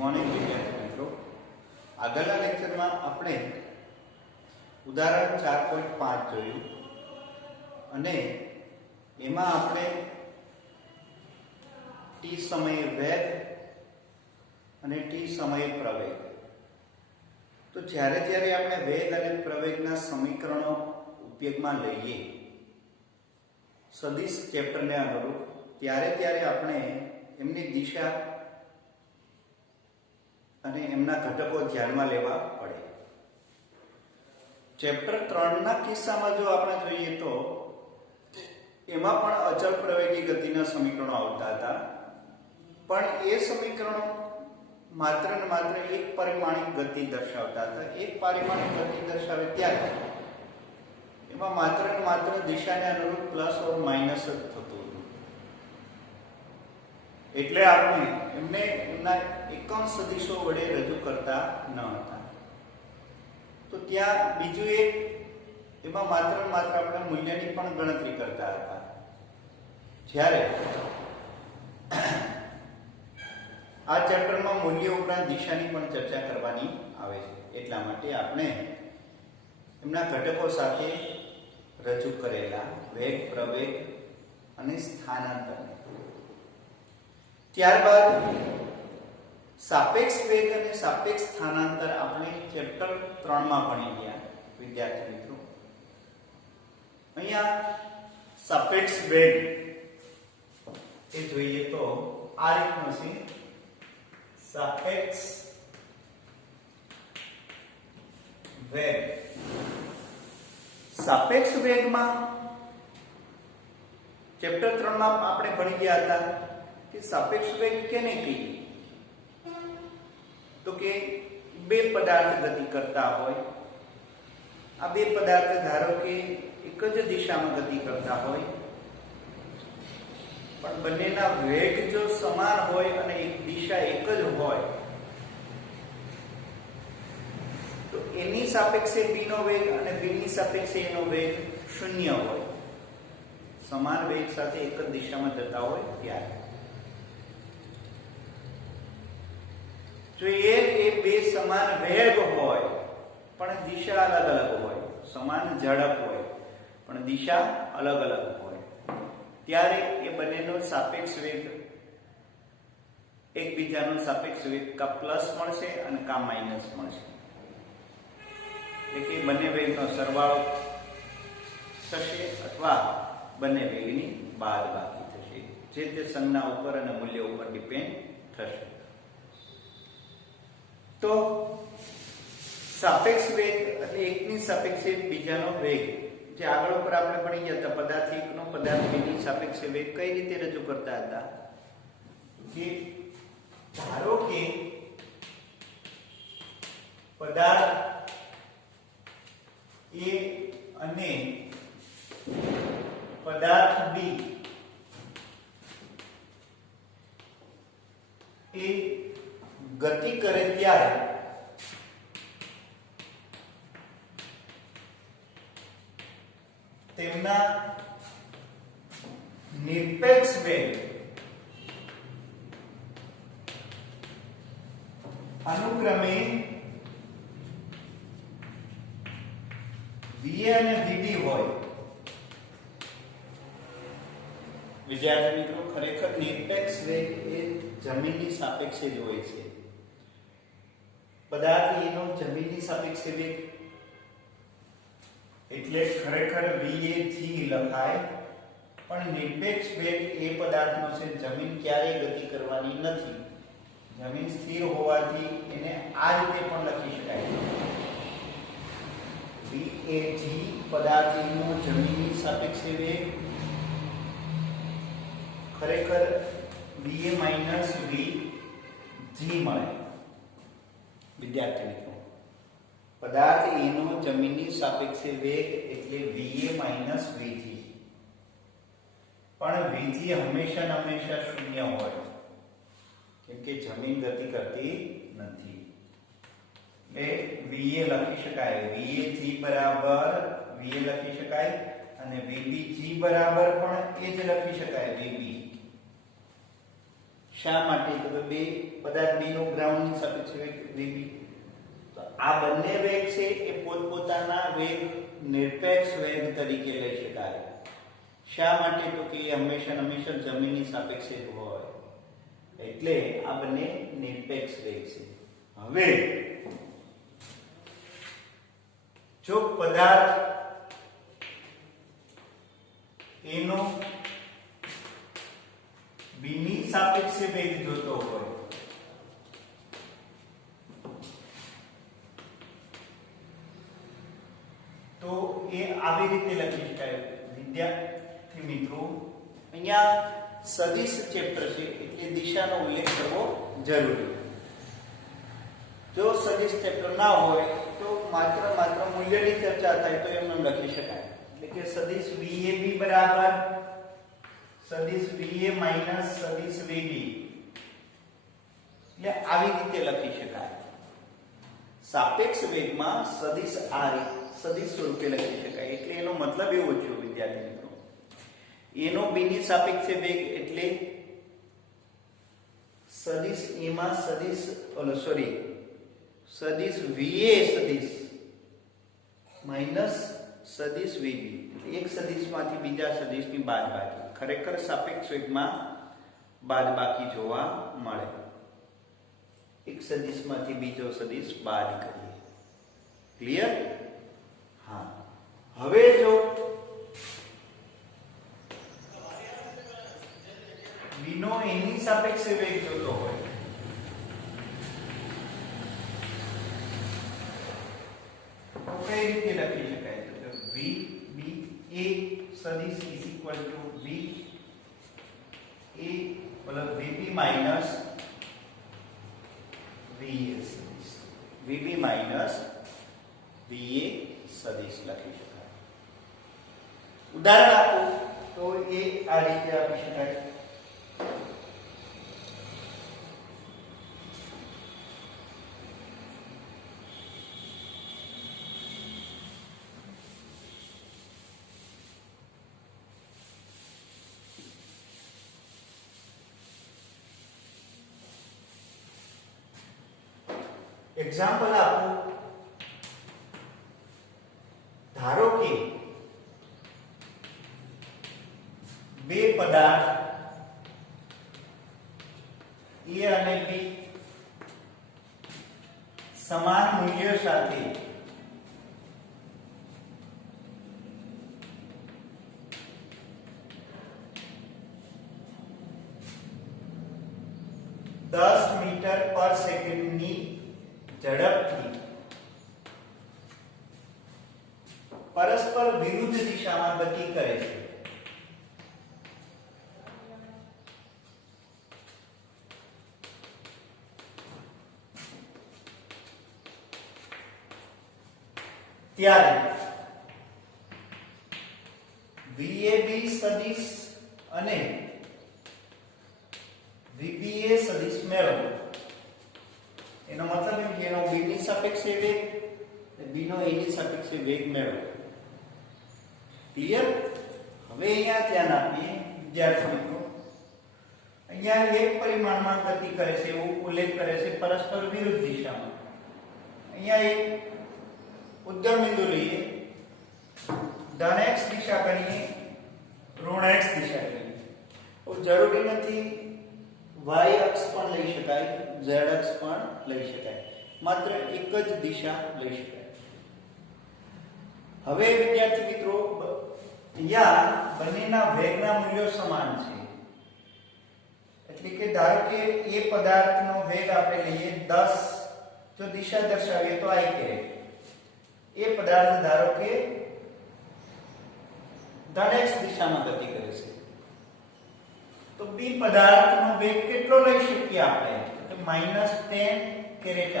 Morning વિદ્યાર્થી મિત્રો, આગળના લેક્ચરમાં આપણે ઉદાહરણ 4.5 જોયું અને એમાં આપણે t સમયે વેગ અને t સમયે પ્રવેગ, તો જ્યારે જ્યારે આપણે વેગ અને પ્રવેગના સમીકરણો ઉપયોગમાં લઈએ સદિશ ચેપ્ટરને અનુરૂપ, ત્યારે આપણે એમની દિશા અને એમના ઘટકો ધ્યાનમાં લેવા પડે. ચેપ્ટર 3 ના કિસ્સામાં જો આપણે જોઈએ તો એમાં પણ અચળ પ્રવેગી ગતિના સમીકરણો આવતા હતા, પણ એ સમીકરણો માત્ર ને માત્ર એક પરિમાણિક ગતિ દર્શાવતા હતા. એક પરિમાણિક ગતિ દર્શાવે ત્યારે એમાં માત્ર ને માત્ર દિશાને અનુરૂપ પ્લસ ઓર માઇનસ જ થતું હતું. એટલે આપણે એમને એમના એકમ સદિશો વડે રજૂ કરતા ન હતા. તો ત્યાં બીજું એક, એમાં માત્ર ને માત્ર આપણે મૂલ્યની પણ ગણતરી કરતા હતા. જ્યારે આ ચેપ્ટરમાં મૂલ્ય ઉપરાંત દિશાની પણ ચર્ચા કરવાની આવે છે, એટલા માટે આપણે એમના ઘટકો સાથે રજૂ કરેલા વેગ, પ્રવેગ અને સ્થાનાંતર, ત્યારબાદ સાપેક્ષ વેગ અને સાપેક્ષ સ્થાનાંતર આપણે ચેપ્ટર 3 માં ભણી ગયા વિદ્યાર્થી મિત્રો. અહીંયા સાપેક્ષ વેગ એ જોઈએ તો આ રીતનો છે. સાપેક્ષ વેગ, સાપેક્ષ વેગમાં ચેપ્ટર 3 માં આપણે ભણી ગયા હતા કે સાપેક્ષ વેગ કેને કહીએ, તો કે બે પદાર્થ ગતિ કરતા હોય, આ બે પદાર્થ ધારો કે એક જ દિશામાં ગતિ કરતા હોય, પણ બંનેના વેગ જો સમાન હોય અને એક દિશા એક જ હોય, તો એની સાપેક્ષે b નો વેગ અને b ની સાપેક્ષે એનો વેગ શૂન્ય હોય, સમાન વેગ સાથે એક જ દિશામાં જતા હોય ત્યારે. જો એ બે સમાન વેગ હોય પણ દિશા અલગ અલગ હોય, સમાન ઝડપ હોય પણ દિશા અલગ અલગ હોય, ત્યારે એ બંનેનો સાપેક્ષ વેગ એકબીજાનો સાપેક્ષ વેગ કા પ્લસ મળશે અને કા માઇનસ મળશે. એટલે કે બંને વેગનો સરવાળો થશે અથવા બંને વેગની બાદબાકી થશે, જે તે સંજ્ઞા ઉપર અને મૂલ્ય ઉપર ડિપેન્ડ થશે. તો સાપેક્ષ વેગ એટલે એકની સાપેક્ષે બીજાનો વેગ, જે આગળ ઉપર આપણે ભણી ગયા હતા, પદાર્થ એકનો પદાર્થ બેની સાપેક્ષે વેગ કઈ રીતે રજૂ કરતા હતા કે ધારો કે પદાર્થ A અને પદાર્થ B એ ગતિ કરે ત્યારે તેમના નિરપેક્ષ વેગ અનુક્રમે VA અને VB હોય. વિદ્યાર્થી મિત્રો, ખરેખર નિરપેક્ષ વેગ એ જમીનની સાપેક્ષે જ હોય છે. પદાર્થ એનો જમીનની સાપેક્ષે વેગ એટલે ખરેખર VAG લખાય, પણ નિરપેક્ષ વેગ એ પદાર્થનો છે. જમીન ક્યારેય ગતિ કરવાની નથી, જમીન સ્થિર હોવાથી એને આ રીતે પણ લખી શકાય. VAG પદાર્થનો જમીનની સાપેક્ષે વેગ ખરેખર VA માઈનસ VG મળે. વિદ્યાર્થી મિત્રો, પદાર્થ એનો જમીનની સાપેક્ષે વેગ એટલે VA માઈનસ VG, પણ VG હંમેશા શૂન્ય હોય, કેમ કે જમીન ગતિ કરતી નથી. એટલે VA લખી શકાય, VAG બરાબર VA લખી શકાય અને VBG બરાબર પણ એ જ લખી શકાય, VB. શા માટે? તો કે બે પદાર્થ B નો ગ્રાઉન્ડની સાપેક્ષે વેગ VB. તો આ બંને વેગ છે એ પોતપોતાના વેગ નિરપેક્ષ વેગ તરીકે લઈ શકાય. શા માટે? તો કે એ હંમેશા જમીનની સાપેક્ષે હોય, એટલે આ બંને નિરપેક્ષ વેગ છે. હવે જો પદાર્થ એનો B ની સાપેક્ષે વેગ જોતો હોય તો એ આવી રીતે લખી શકાય. વિદ્યાર્થી મિત્રો, અહીંયા સદિશ ચેપ્ટર છે એટલે દિશાનો ઉલ્લેખ કરવો જરૂરી. જો સદિશ ચેપ્ટર ના હોય તો માત્ર મૂલ્યની ચર્ચા થાય તો એમને લખી શકાય. એટલે કે સદિશ VAB બરાબર સદિશ VA માઈનસ સદિશ VB, એટલે આવી રીતે લખી શકાય. સાપેક્ષ વેગમાં સદિશ આ રીતે સદિશ સ્વરૂપે લખી શકાય. એટલે એનો મતલબ એવો છે વિદ્યાર્થી મિત્રો, એનો B ની સાપેક્ષે વેગ એટલે સદિશ A માં સદિશ સદિશ VA સદિશ માઈનસ સદિશ VB, એક સદિશમાંથી બીજા સદિશની બાદબાકી. ખરેખર સાપેક્ષ વેગમાં બાદબાકી જોવા મળે. એક સદિશમાંથી બીજો સદિશ બાદ કરીએ. ક્લિયર? હા. હવે જો V નો A ની સાપેક્ષે વેગ જોતો હોય તો કઈ રીતે લખી શકાય? તો VBA સદિશ is equal to VA plus VB minus VA સદિશ. VB minus VA સદિશ લખી શકાય. ઉદાહરણ આપો તો એ આ રીતે આપી શકાય. એક્ઝામ્પલ આપો. ધારો કે બે પદાર્થ A અને B સમાન મૂલ્યો સાથે મીટર પર સેકન્ડની ઝડપથી પરસ્પર વિરુદ્ધ દિશામાં ગતિ કરે છે. ત્યારે VAB સદિશ અને VBA સદિશ મેળવો. એનો મતલબ એમ કે એનો B ની સાપેક્ષે વેગ અને B નો A ની સાપેક્ષે વેગ મેળવો. ક્લિયર? હવે અહીંયા ધ્યાન આપીએ વિદ્યાર્થી મિત્રો, અહીંયા એક પરિમાણમાં ગતિ કરે છે એવું ઉલ્લેખ કરે છે પરસ્પર વિરુદ્ધ દિશામાં. અહીંયા એક ઉદ્ગમ બિંદુ લઈએ, ધન x દિશા ગણીએ, ઋણ x દિશા ગણીએ. જરૂરી નથી y અક્ષ પણ લઈ શકાય, z અક્ષ પણ લઈ શકાય, માત્ર એક જ દિશા લઈ શકાય. હવે વિદ્યાર્થી મિત્રો, અહીંયા બંનેના વેગના મૂલ્યો સમાન છે. એટલે કે ધારો કે એ પદાર્થનો વેગ આપણે લઈએ 10, જો દિશા દર્શાવીએ તો i કે એ પદાર્થ ધારો કે ધન x દિશામાં ગતિ કરે છે, તો B પદાર્થનો વેગ કેટલો લઈ શકીએ આપણે? તો -10 કેરેટ i.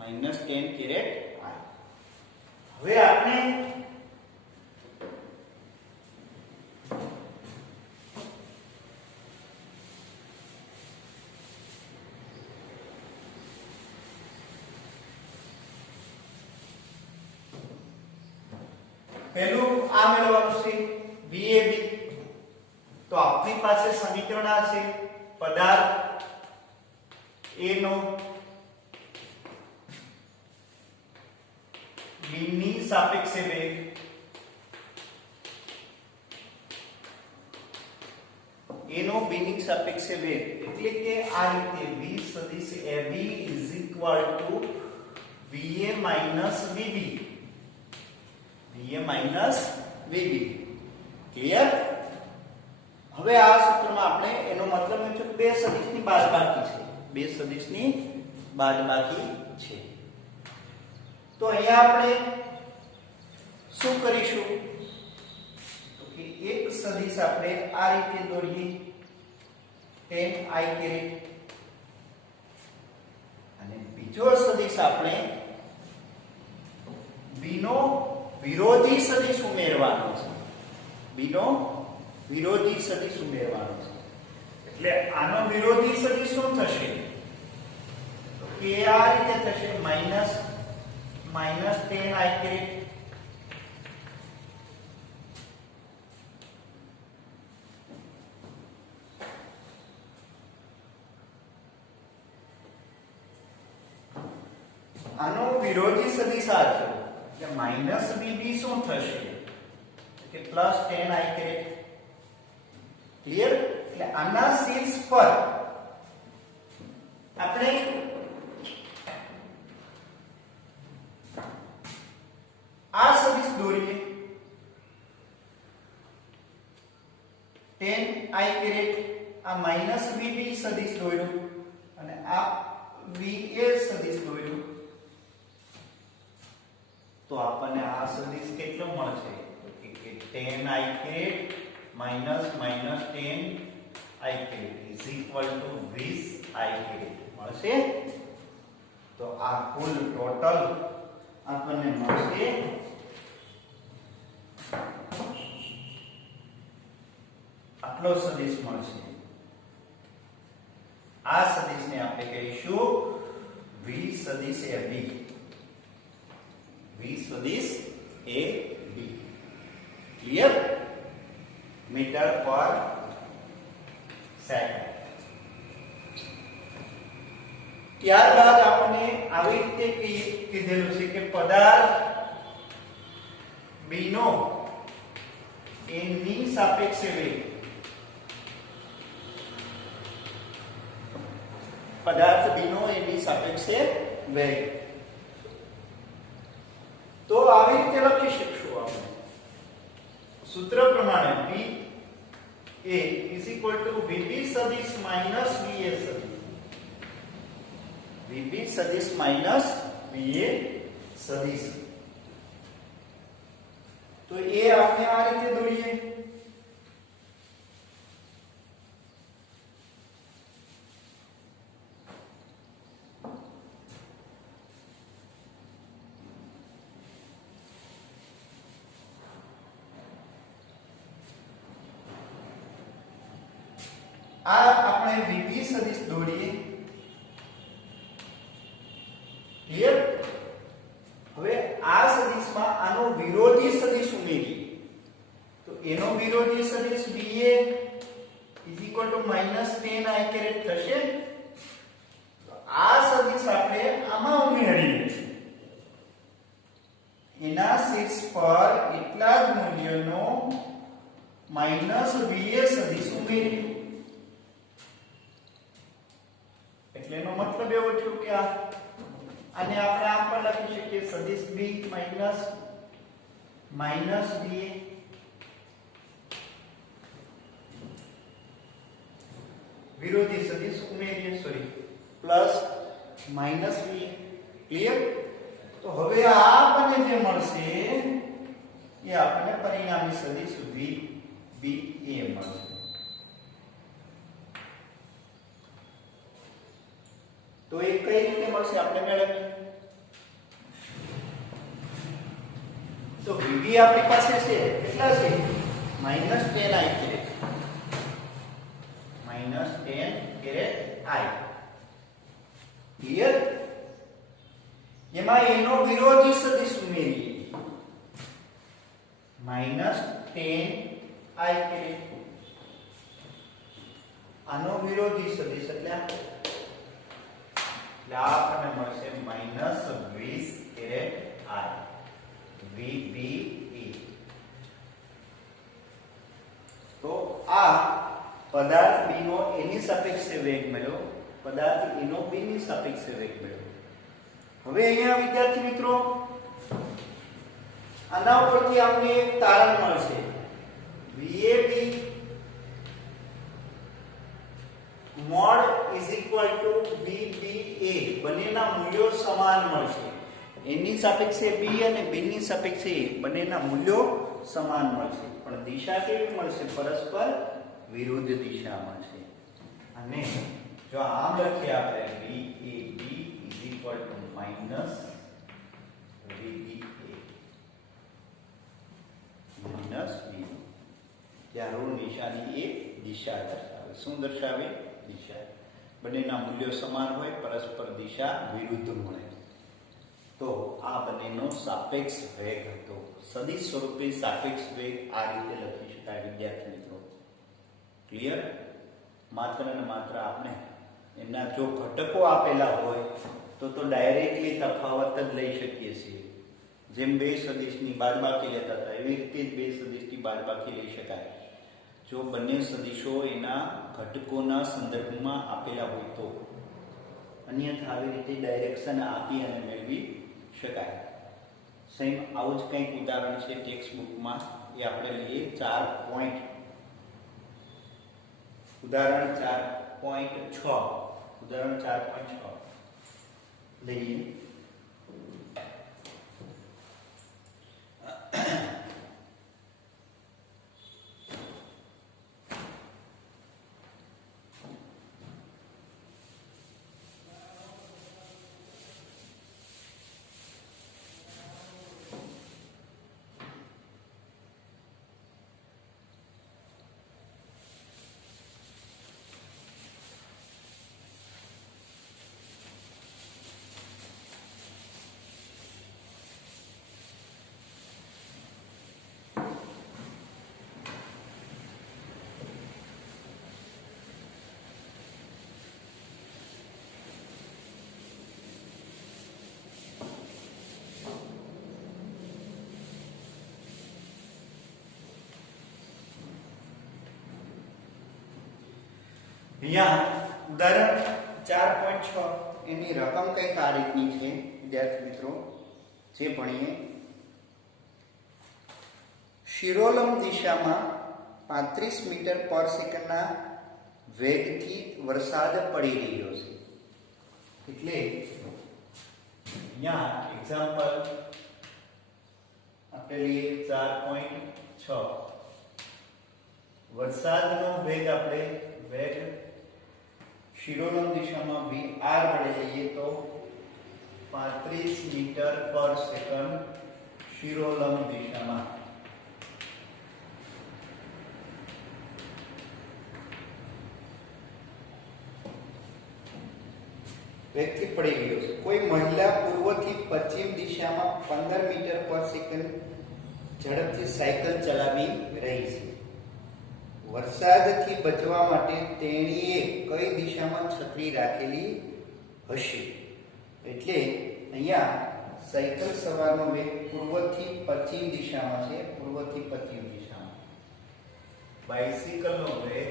-10 caret i. હવે આપણે પહેલું આ મેળવવાનું છે VAB. તો આપણી પાસે સમીકરણ આ છે પદાર્થ A નો B ની સાપેક્ષે વેગ A નો B ની સાપેક્ષે વેગ એટલે કે આ રીતે V સદિશ AB = VA VB VB clear. હવે આ સૂત્રમાં આપણે એનો મતલબ એમ છે કે બે સદિશની બાદબાકી છે, બે સદિશની બાદબાકી છે. તો અહીંયા આપણે શું કરીશું તો કે એક સદિશ આપણે આ રીતે દોરીએ tan i કેરેટ અને બીજો સદિશ આપણે b નો વિરોધી સદિશ ઉમેરવાનો છે, b નો વિરોધી સદિશ ઉમેરવાનો છે. એટલે આનો વિરોધી સદિશ શું થશે તો કે આ રીતે થશે માઈનસ tan i કેરેટ આનો વિરોધી સદિશ આ છે એટલે માઈનસ bb શું થશે કે plus tan i caret. Clear. એટલે આના શીર્ષ પર આપણે આ સદિશ દોરીએ tan i કેરેટ, આ માઈનસ bb સદિશ દોર્યો અને આ va સદિશ દોર્યો તો આપણને આ સદિશ કેટલો મળશે તો કે tan i caret minus tan i caret is equal to 20 i caret મળશે. તો આ કુલ ટોટલ આપણને મળશે આટલો સદિશ મળશે. આ સદિશને આપણે કહીશું v સદિશ ab, v સદિશ ab. ક્લિયર. મીટર પર સેકન્ડ. ત્યારબાદ આપણે આવી રીતે કીધેલું છે કે પદાર્થ B નો A ની સાપેક્ષે વેગ, પદાર્થ B નો A ની સાપેક્ષે વેગ. તો આવી રીતે લખી શકશું આપણે સૂત્ર પ્રમાણે B A is equal to VB સદિશ minus VA સદિશ, VB સદિશ minus VA સદિશ. તો એ આપણે આ રીતે દોરીએ આ આપણે VB સદિશ દોરીએ. ક્લિયર. હવે આ સદિશમાં આનો વિરોધી સદિશ ઉમેરીએ તો એનો વિરોધી સદિશ VA = tan i કેરેટ થશે. તો આ સદિશ આપણે આમાં ઉમેરીએ એના શીર્ષ પર એટલા જ મૂલ્યનો -VA સદિશ ઉમેરીએ. એટલે એનો મતલબ એવો થયો કે આને આપણે આમ પણ લખી શકીએ સદિશ B minus VA વિરોધી સદિશ ઉમેરીએ પ્લસ માઈનસ VA. ક્લિયર. તો હવે આ આપણને જે મળશે એ આપણને પરિણામી સદિશ VBA મળશે. તો એ કઈ રીતે મળશે આપણે મેળવીએ તો VB આપણી પાસે છે કેટલા છે -tan i caret, -tan caret i. Clear. એમાં એનો વિરોધી સદિશ ઉમેરીએ -tan i કેરેટ. આનો વિરોધી સદિશ એટલે આપણને મળશે -20 r VBE. તો આ પદાર્થ B નો A ની સાપેક્ષે વેગ મળ્યો, પદાર્થ A નો B ની સાપેક્ષે વેગ મળ્યો. હવે અહીંયા વિદ્યાર્થી મિત્રો આના ઉપરથી આપણે એક તારણ મળશે. VAB mod is equal to VBA બંનેના મૂલ્યો સમાન મળશે. A ની સાપેક્ષે B અને B ની સાપેક્ષે A બંનેના મૂલ્યો સમાન મળશે, પણ દિશા કેવી મળશે? પરસ્પર વિરુદ્ધ દિશા મળશે. અને જો આમ લખીએ આપણે VAB is equal to minus VBA minus B. ત્યાં ઋણ નિશાની એ દિશા દર્શાવે. શું દર્શાવે? દિશા. બંનેના મૂલ્યો સમાન હોય, પરસ્પર દિશા વિરુદ્ધ મળે. તો આ બંનેનો સાપેક્ષ વેગ હતો. સદિશ સ્વરૂપે સાપેક્ષ વેગ આ રીતે લખી શકાય વિદ્યાર્થી મિત્રો. ક્લિયર? માત્ર ને માત્ર આપણે એના જો ઘટકો આપેલા હોય તો ડાયરેક્ટલી તફાવત જ લઈ શકીએ છીએ. જેમ બે સદિશની બાદબાકી લેતા હતા એવી રીતે જ બે સદિશની બાદબાકી લઈ શકાય. જો બંને સદિશો એના ઘટકોના સંદર્ભમાં આપેલા હોય તો, અન્યથા આવી રીતે ડાયરેક્શન આપી અને મેળવી શકાય. સેમ આવું જ કંઈક ઉદાહરણ છે ટેક્સ્ટ બુકમાં, એ આપણે લઈએ 4 પોઈન્ટ. ઉદાહરણ 4.6 ઉદાહરણ 4.6 લઈએ. અહીંયા ઉદાહરણ 4.6 એની રકમ કંઈક આ રીતની છે વિદ્યાર્થી મિત્રો, જે ભણીએ. શિરોલંબ દિશામાં 35 મીટર પર સેકન્ડના વેગથી વરસાદ પડી રહ્યો છે. એટલે અહીંયા એક્ઝામ્પલ આપણે લઈએ 4.6. વરસાદનો વેગ આપણે વેગ શિરોલંબ દિશામાં VR વડે લઈએ તો 35 મીટર પર સેકન્ડ શિરોલંબ દિશામાં. વેગથી પડી ગયો છે. કોઈ મહિલા પૂર્વથી પશ્ચિમ દિશામાં 15 મીટર પર સેકન્ડ ઝડપથી સાયકલ ચલાવી રહી છે. વરસાદથી બચવા માટે તેણીએ કઈ દિશામાં છત્રી રાખેલી હશે? એટલે અહીંયા સાયકલ સવારનો વેગ પૂર્વથી પશ્ચિમ દિશામાં છે, પૂર્વથી પશ્ચિમ દિશામાં. બાઇસિકલનો વેગ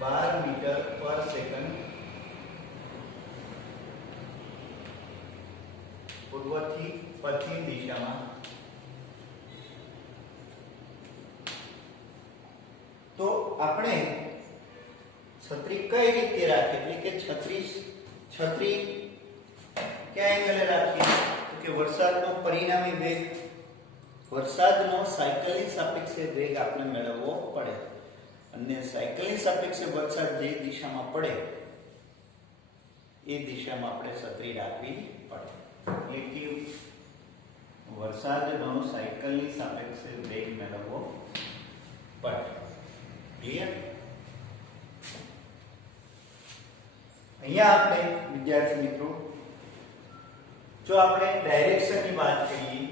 12 મીટર પર સેકન્ડ પૂર્વથી પશ્ચિમ દિશામાં. તો આપણે છત્રી કઈ રીતે રાખીએ? એટલે કે છત્રી કયા એંગલે રાખીએ? તો કે વરસાદનો પરિણામી વેગ, વરસાદનો સાયકલની સાપેક્ષે વેગ આપણે મેળવવો પડે, અને સાયકલની સાપેક્ષે વરસાદ જે દિશામાં પડે એ દિશામાં આપણે છત્રી રાખવી પડે. એટલે વરસાદનો સાયકલની સાપેક્ષે વેગ મેળવવો પડે. ક્લિયર? અહીંયા આપણે વિદ્યાર્થી મિત્રો જો આપણે ડાયરેક્શનની વાત કરીએ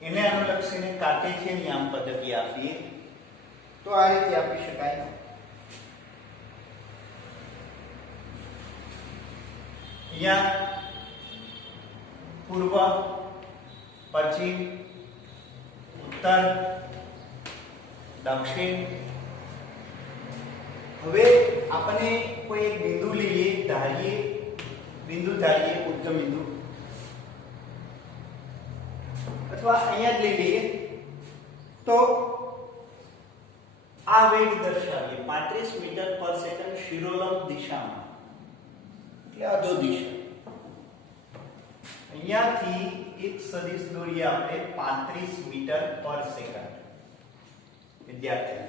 એને અનુલક્ષીને કાર્ટેશિયન યામ પદ્ધતિ આપીએ તો આ રીતે આપી શકાય. અહીંયા પૂર્વ, પશ્ચિમ, ઉત્તર, દક્ષિણ. હવે આપણે કોઈ એક બિંદુ લઈએ, ધારીએ, ઉદ્ગમ બિંદુ, અથવા અહીંયા જ લઈ લઈએ તો આ વેગ દર્શાવીએ 35 મીટર પર સેકન્ડ શિરોલંબ દિશામાં, એટલે અધો દિશા. અહીંયાથી એક સદિશ દોરીએ આપણે 35 મીટર પર સેકન્ડ. વિદ્યાર્થી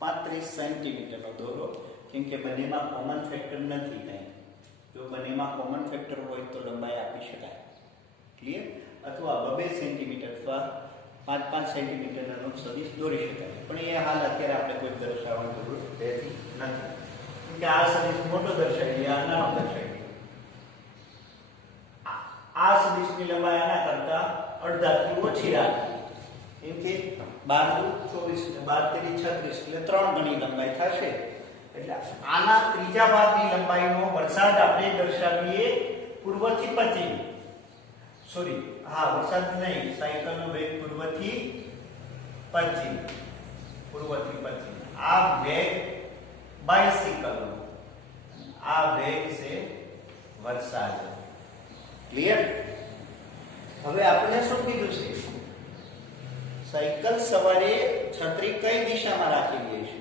35 સેન્ટીમીટરનો દોરો, કેમ કે બંનેમાં કોમન ફેક્ટર નથી કઈ. જો બંનેમાં કોમન ફેક્ટર હોય તો લંબાઈ આપી શકાય. ક્લિયર? અથવા 2 સેન્ટીમીટર અથવા 5 સેન્ટીમીટરનો સદિશ દોરી શકાય. પણ એ હાલ અત્યારે આપણે કોઈ દર્શાવવાની જરૂર રહેતી નથી, કેમ કે આ સદિશ મોટો દર્શાવી આ નાનો દર્શાવી. આ સદિશની લંબાઈ આના કરતા અડધાથી ઓછી રાખી, કેમ કે 12 24 12 36 એટલે 3 ગણી લંબાઈ થશે. એટલે આના ત્રીજા ભાગની લંબાઈનો વરસાદ આપણે દર્શાવીએ પૂર્વથી પશ્ચિમ. સોરી, હા, વરસાદ નહીં, સાયકલનો વેગ પૂર્વથી પશ્ચિમ. આ વેગ બાઇસિકલનો, આ વેગ છે વરસાદ. ક્લિયર? હવે આપણે શું કીધું છે? સાયકલ સવારે છત્રી કઈ દિશામાં રાખેલી છે?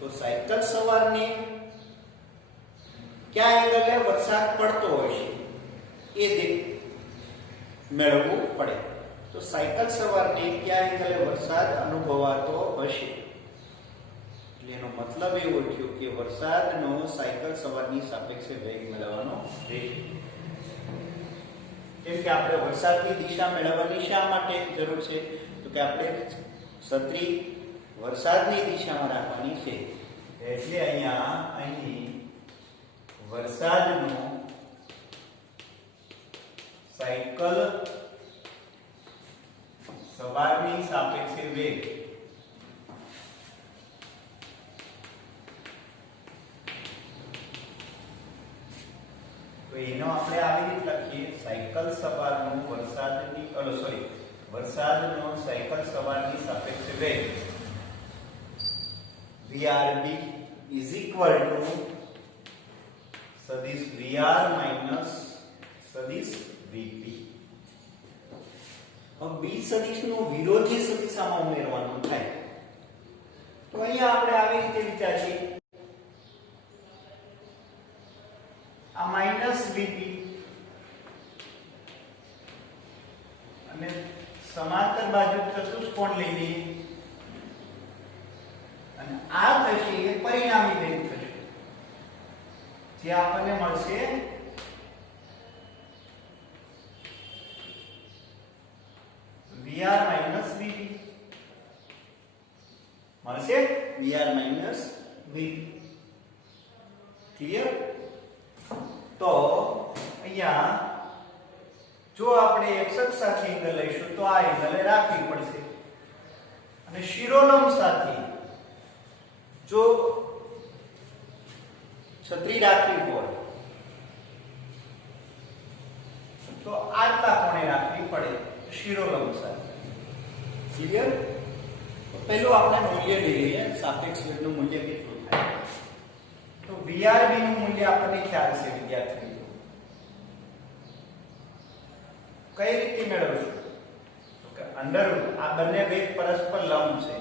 તો સાયકલ સવારની કયા એંગલે વરસાદ પડતો હોય છે એ મેળવવું પડે. તો સાયકલ સવારને કયા એંગલે વરસાદ અનુભવાતો હશે, એટલે એનો મતલબ એવો થયો કે વરસાદનો સાયકલ સવારની સાપેક્ષે વેગ મેળવવાનો રહેશે. કેમ કે આપણે વરસાદની દિશા મેળવવાની શા માટે જરૂર છે? તો કે આપણે છત્રી વરસાદની દિશામાં રાખવાની છે. એટલે અહીં વરસાદનો સાયકલ સવારની સાપેક્ષે વેગ તો એનો આપણે આવી રીતે લખીએ, સાયકલ સવારનું વરસાદનો સાયકલ સવારની સાપેક્ષે વેગ VRB is equal to સદિશ VR minus સદિશ VP. હવે બી સદિશનો વિરોધી સદિશ આમાં ઉમેરવાનો થાય. તો અહીંયા આપણે આવી રીતે વિચારીએ, આ માઈનસ VP અને સમાંતર બાજુ ચતુષ્કોણ લઈ લઈએ અને આ થશે એ પરિણામી વેગ થશે, જે આપણને મળશે VR minus VP. મળશે VR minus VP. ક્લિયર? તો અહીંયા જો આપણે x અક્ષ સાથે એંગલ લઈશું તો આ એંગલ રાખવી પડશે, અને શિરોલંબ સાથે જો છત્રી રાખવી હોય તો આટલા કોણે રાખવી પડે શિરોલંબ સાથે. ક્લિયર? તો પહેલું આપણે મૂલ્ય લઈ લઈએ, સાપેક્ષ વેગનું મૂલ્ય કેટલું થાય. તો VRB નું મૂલ્ય આપણને ખ્યાલ છે વિદ્યાર્થીઓ. કઈ રીતે મેળવશું? તો કે અંડરરૂટ, આ બંને વેગ પરસ્પર લંબ છે,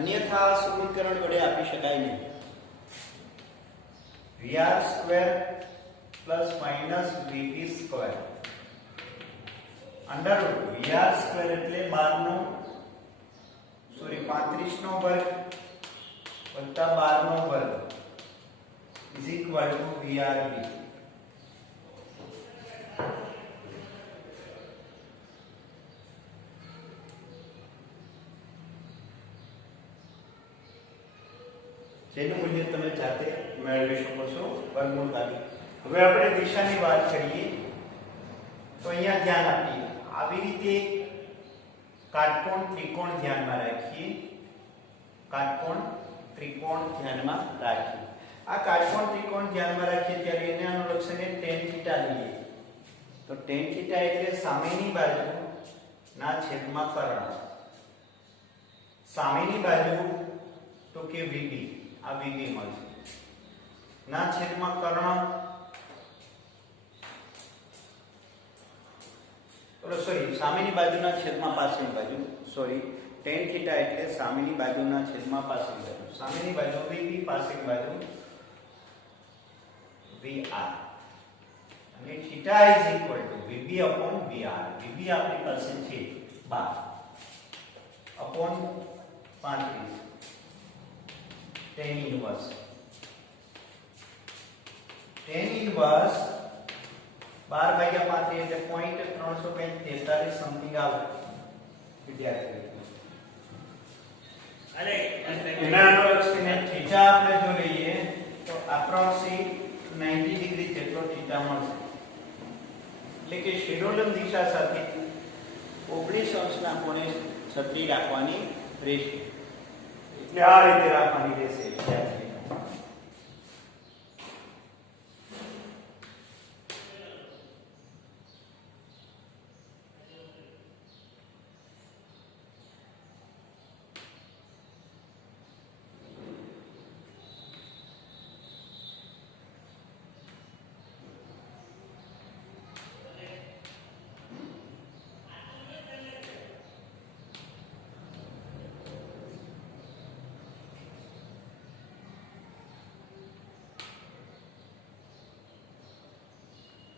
અન્યથા આ સમીકરણ વડે આપી શકાય નહીં. VR square plus minus VP square under root VR square એટલે 35 નો વર્ગ વત્તા 12 નો વર્ગ ઇઝ ઇક્વલ ટુ VRB. જેનું મૂલ્ય તમે જાતે મેળવી શકો છો વર્ગમૂળ કાઢી. હવે આપણે દિશાની વાત કરીએ તો અહીંયા ધ્યાન આપીએ. આવી રીતે કાટકોણ ત્રિકોણ ધ્યાનમાં રાખીએ. કાટકોણ ત્રિકોણ ધ્યાનમાં રાખીએ. આ કાટકોણ ત્રિકોણ ધ્યાનમાં રાખીએ ત્યારે એને અનુલક્ષીને tan થીટા લઈએ. તો tan થીટા એટલે સામેની બાજુના છેદમાં કર્ણ. સામેની બાજુ તો કે VB, આ VB મળશે. ના છેદમાં કર્ણ, સામેની બાજુના છેદમાં પાછળની બાજુ. tan થીટા એટલે સામેની બાજુના છેદમાં પાછળની બાજુ. સામેની બાજુ VB, પાછળની બાજુ VR. અને theta is equal to VB upon VR. VB આપણી પાસે છે 12 upon 35 tan inverse. tan inverse 12/35 એટલે 0.343 સમથિંગ આવે વિદ્યાર્થી. અરે એના અનુલક્ષીને થીટા આપણે જો લઈએ તો એપ્રોક્સિમેટ 90 ડિગ્રી જેટલો થીટા મળશે. એટલે કે શિરોલંબ દિશા સાથે 19 અંશના કોણે છત્રી રાખવાની રહેશે. એટલે આ રીતે રાખવાની રહેશે વિદ્યાર્થી.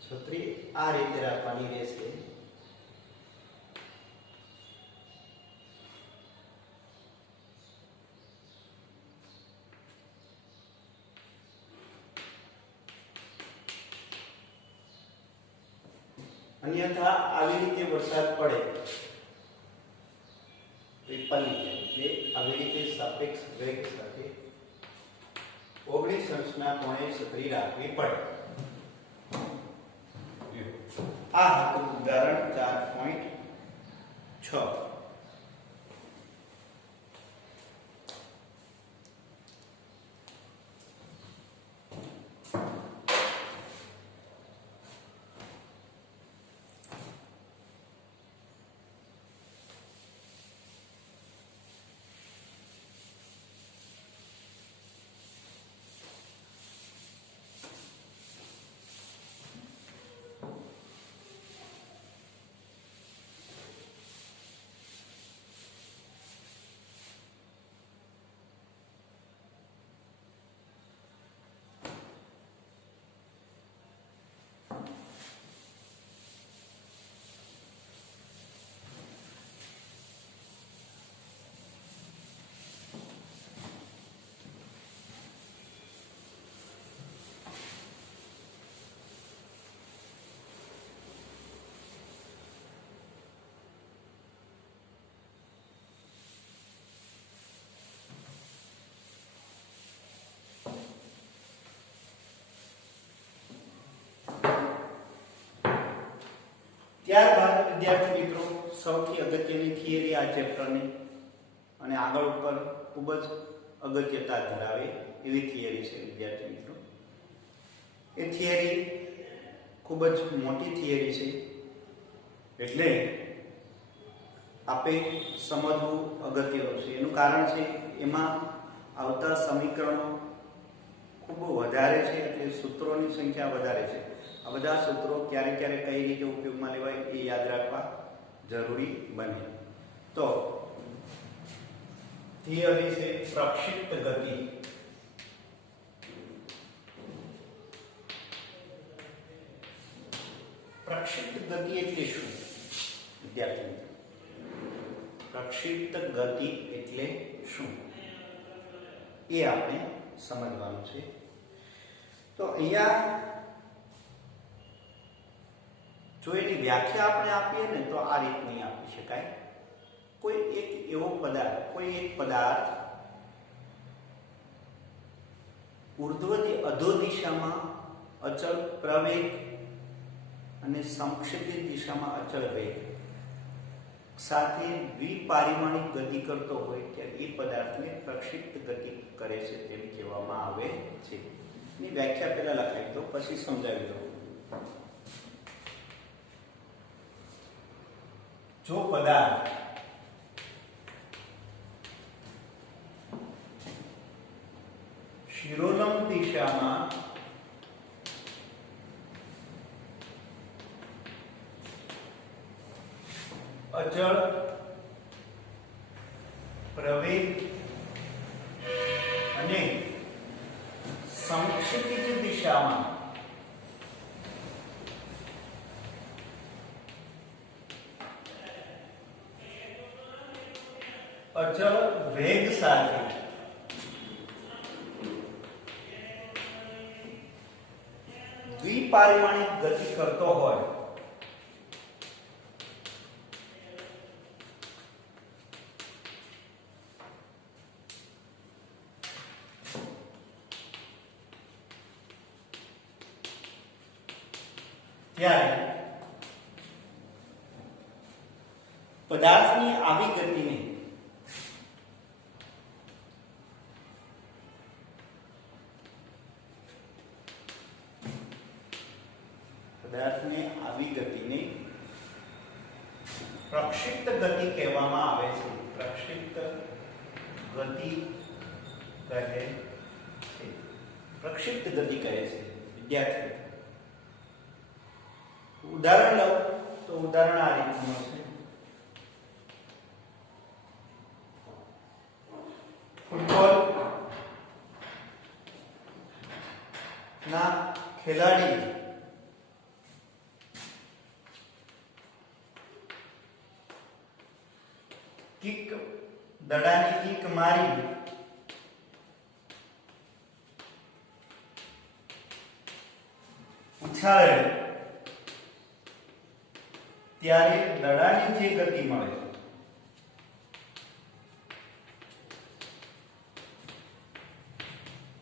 છત્રી આ રીતે રાખવાની રહેશે. અન્યથા આવી રીતે વરસાદ પડે તો પલળી જાય. એટલે આવી રીતે સાપેક્ષ વેગ સાથે 19 અંશના કોણે છત્રી રાખવી પડે. આ હતું ઉદાહરણ 4.6. ત્યારબાદ વિદ્યાર્થી મિત્રો સૌથી અગત્યની થિયરી આ ચેપ્ટરની અને આગળ ઉપર ખૂબ જ અગત્યતા ધરાવે એવી થિયરી છે વિદ્યાર્થી મિત્રો. એ થિયરી ખૂબ જ મોટી થિયરી છે એટલે આપે સમજવું અગત્યનું છે. એનું કારણ છે એમાં આવતા સમીકરણો ખૂબ વધારે છે એટલે સૂત્રોની સંખ્યા વધારે છે. આ બધા સૂત્રો ક્યારે ક્યારે કઈ રીતે ઉપયોગમાં લેવાય એ યાદ રાખવા જરૂરી બને. તો થિયરી છે પ્રક્ષિપ્ત ગતિ. પ્રક્ષિપ્ત ગતિ એટલે શું વિદ્યાર્થી? પ્રક્ષિપ્ત ગતિ એટલે શું એ આપણે સમજવાનું છે. તો અહીંયા જો એની વ્યાખ્યા આપણે આપીએ ને તો આ રીતની આપી શકાય. કોઈ એક એવો પદાર્થ, કોઈ એક પદાર્થ ઉર્ધ્વથી અધો દિશામાં અચળ પ્રવેગ અને સમક્ષિતિજ દિશામાં અચળ વેગ સાથે દ્વિપારિમાણિક ગતિ કરતો હોય ત્યારે એ પદાર્થને પ્રક્ષિપ્ત ગતિ કરે છે તેમ કહેવામાં આવે છે. એની વ્યાખ્યા પહેલા લખાઈ દો, પછી સમજાવી દો. જો પદાર્થ શિરોલંબ દિશામાં અચળ પ્રવેગ અને સમક્ષિતિજ દિશામાં અચળ વેગ સાથે દ્વિપારિમાણિક ગતિ કરતો હોય ત્યારે પદાર્થની આવી ગતિને પ્રક્ષિપ્ત ગતિ કહેવામાં આવે છે. પ્રક્ષિપ્ત ગતિ કહે છે. પ્રક્ષિપ્ત ગતિ કહે છે. વિદ્યાર્થી ઉદાહરણ લો તો ઉદાહરણ આ રીતનું છે. ફૂટબોલ ના ખેલાડી કિક દડાની કિક મારી ઉછાળે ત્યારે દડાની જે ગતિ મળે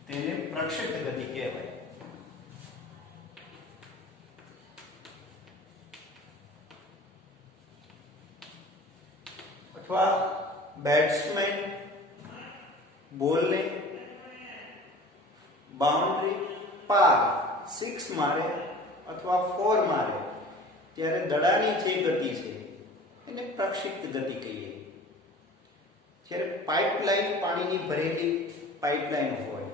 તેને પ્રક્ષિપ્ત ગતિ કહેવાય. અથવા બેટ્સમેન બોલને બાઉન્ડ્રી પાર 6 મારે અથવા 4 મારે ત્યારે દડાની જે ગતિ છે એને પ્રક્ષિપ્ત ગતિ કહીએ. જ્યારે પાઇપલાઇન પાણીની ભરેલી પાઇપલાઇન હોય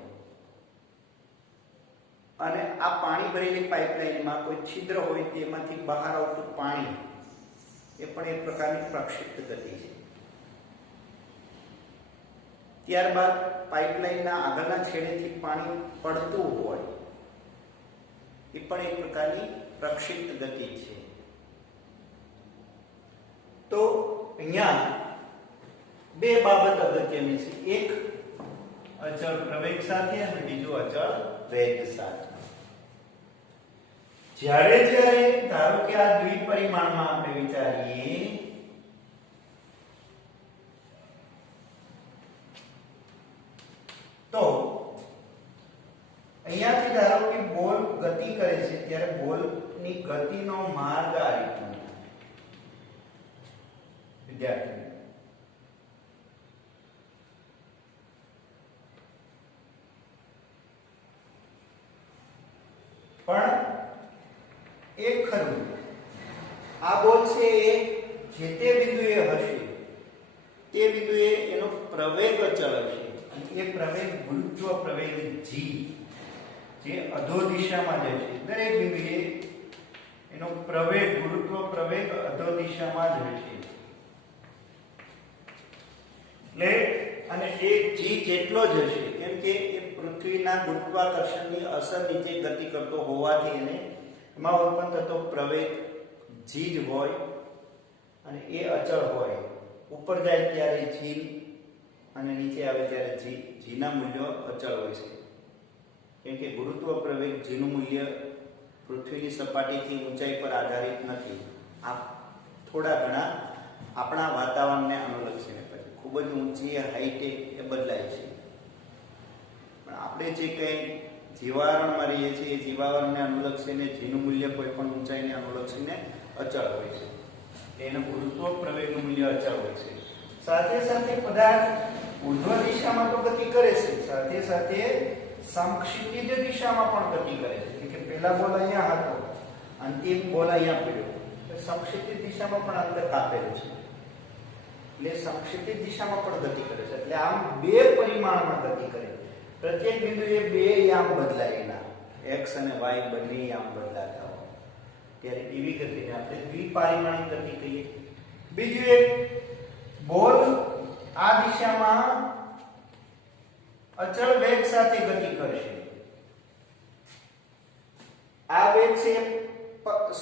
અને આ પાણી ભરેલી પાઇપલાઇનમાં કોઈ છિદ્ર હોય તેમાંથી બહાર આવતું પાણી એ પણ એક પ્રકારની પ્રક્ષિપ્ત ગતિ છે. ત્યારબાદ પાઇપલાઇનના આગળના છેડેથી પાણી પડતું હોય એ પણ એક પ્રકારની પ્રક્ષિપ્ત ગતિ છે. તો અહીંયા બે બાબત અગત્યની છે. એક અચળ પ્રવેગ સાથે અને બીજું અચળ વેગ સાથે. જ્યારે ધારો કે આ દ્વિપરિમાણમાં આપણે વિચારીએ તો અહીંયાથી ધારો કે બોલ ગતિ કરે છે ત્યારે બોલની ગતિનો માર્ગ આ રીતનો વિદ્યાર્થી પણ એક ખરું આ બોલ છે એ જે તે બિંદુએ હશે તે બિંદુએ એનો પ્રવેગ અચળ હશે. એ પ્રવેગ ગુરુત્વ પ્રવેગ g જે અધો દિશામાં જશે. દરેક બિંદુએ એનો પ્રવેગ ગુરુત્વ પ્રવેગ અધો દિશામાં જ રહેશે. એટલે અને એ g જેટલો જ હશે કેમ કે એ પૃથ્વીના ગુરુત્વાકર્ષણની અસર નીચે ગતિ કરતો હોવાથી એને એમાં ઉત્પન્ન થતો પ્રવેગ g જ હોય અને એ અચળ હોય. ઉપર જાય ત્યારે g અને નીચે આવે ત્યારે g ના મૂલ્યો અચળ હોય છે કેમ કે ગુરુત્વ પ્રવેગ g નું મૂલ્ય પૃથ્વીની સપાટીથી ઊંચાઈ પર આધારિત નથી. આ થોડા ઘણા આપણા વાતાવરણને અનુલક્ષીને પછી ખૂબ જ ઊંચી હાઈટે એ બદલાય છે. પણ આપણે જે કંઈ જીવાવરણમાં રહીએ છીએ એ જીવાવરણને અનુલક્ષીને જીનું મૂલ્ય કોઈ પણ ઊંચાઈને અનુલક્ષીને અચળ હોય છે. એનું ગુરુત્વ પ્રવેગનું મૂલ્ય અચળ હોય છે. સાથે સાથે પદાર્થ ઉર્ધ્વ દિશામાં તો ગતિ કરે છે, સાથે સાથે સમક્ષિતિજ દિશામાં પણ ગતિ કરે છે. એટલે કે પહેલા બોલ અહીંયા હતો, અંતિમ બોલ અહીંયા પડ્યો, સમક્ષિતિજ દિશામાં પણ અંતર કાપેલું છે, એટલે સમક્ષિતિજ દિશામાં પણ ગતિ કરે છે. એટલે આમ બે પરિમાણમાં ગતિ કરે. પ્રત્યેક બિંદુએ બે યામ બદલાયેલા, x અને y બંને યામ બદલાતા હોય ત્યારે એવી ગતિને આપણે દ્વિપરિમાણિક ગતિ કહીએ. બીજું એક, બોલ આ દિશામાં અચળ વેગ સાથે ગતિ કરશે. આ વેગ છે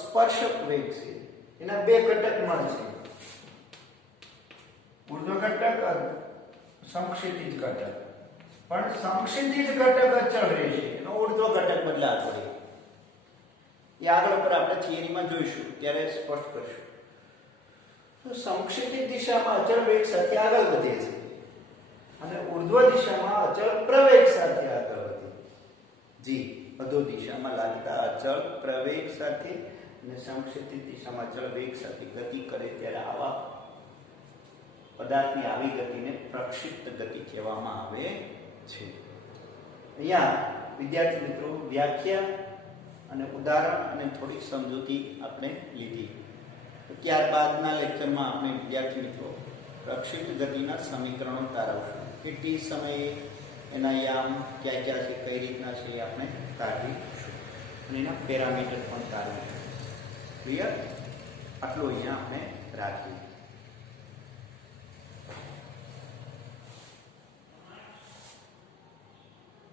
સ્પર્શક વેગ છે, એના બે ઘટક મળશે, ઉર્ધ્વ ઘટક અને સમક્ષિતિજ ઘટક. પણ સમક્ષિતિજ ઘટક અચળ રહેશે, એનો ઉર્ધ્વ ઘટક બદલાતો રહે. એ આગળ પર આપણે થિયરીમાં જોઈશું ત્યારે સ્પષ્ટ કરશું. તો સમક્ષિતિજ દિશામાં અચળ વેગ સાથે આગળ વધે છે અને ઉર્ધ્વ દિશામાં અચળ પ્રવેગ સાથે આગળ વધે. જી અધો દિશામાં લાગતા અચળ પ્રવેગ સાથે અને સમક્ષિતિજ દિશામાં અચળ વેગ સાથે ગતિ કરે ત્યારે આવા પદાર્થની આવી ગતિને પ્રક્ષિપ્ત ગતિ કહેવામાં આવે છે. અહીંયા વિદ્યાર્થી મિત્રો વ્યાખ્યા અને ઉદાહરણ અને થોડી સમજૂતી આપણે લીધી. ત્યારબાદના લેક્ચરમાં આપણે વિદ્યાર્થી મિત્રો પ્રક્ષિપ્ત ગતિના સમીકરણો તારવશું. કેટલી સમયે એના યામ ક્યાં ક્યાં છે, કઈ રીતના છે એ આપણે તારવીશું અને એના પેરામીટર પણ તારવીશું. ક્લિયર? આટલું અહીંયા આપણે રાખીએ.